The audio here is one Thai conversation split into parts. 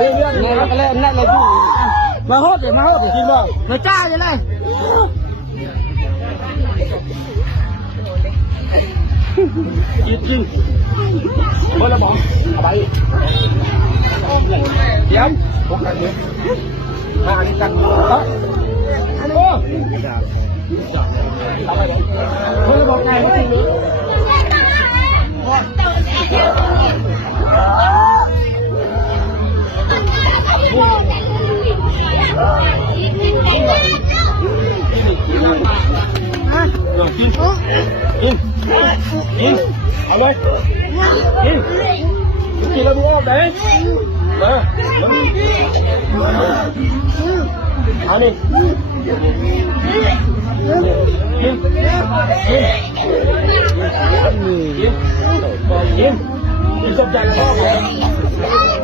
รื่องไงก็เล่นนั่นเลยพี่มาโหดเลยกินบ่มาจ้าเลย กินเมื่อเราบอกอะไรเดี๋ยวพวกกันเนี่ยมาอันนี้กันอันนี้เมื่อเราบอกไงว่าจริงหรือกินเอาเลยกินแล้วดูออกไหนมาเอาดิกินสมใจชอบเลย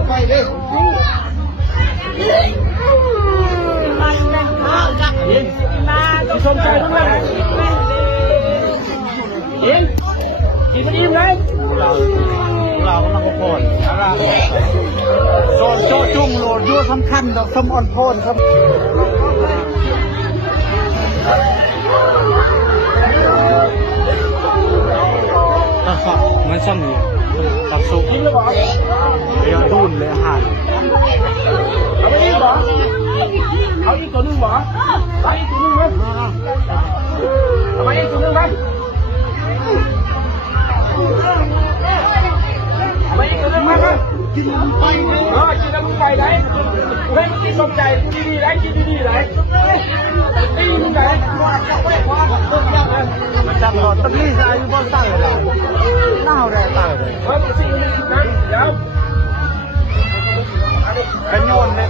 ไปดิกินสมใจทั้งนั้นกินก็อิ่มเลยเราก็ต้องโอนโจจุ่งโหลดยั่วสำคัญดอกสมอ่อนโพนครับมันช่างดีตับสุกกินแล้วบอกเดี๋ยวดุนเลยอาหารเอาไปอีกเหรอเอาอีกตัวนึงเหรอเอาอีกตัวนึงไหมเอาไปอีกตัวนึงไหมไม่กินน้ำมันกินน้ำไปกินน้ำไปไหนไม่กินสมใจดีๆไหนกินดีๆไหนดีๆไหนจับหลอดตะลี่ใส่บนตั้งเลยน่าอะไรตั้งเลยสิ่งนี้นะเดี๋ยวขยอนเลย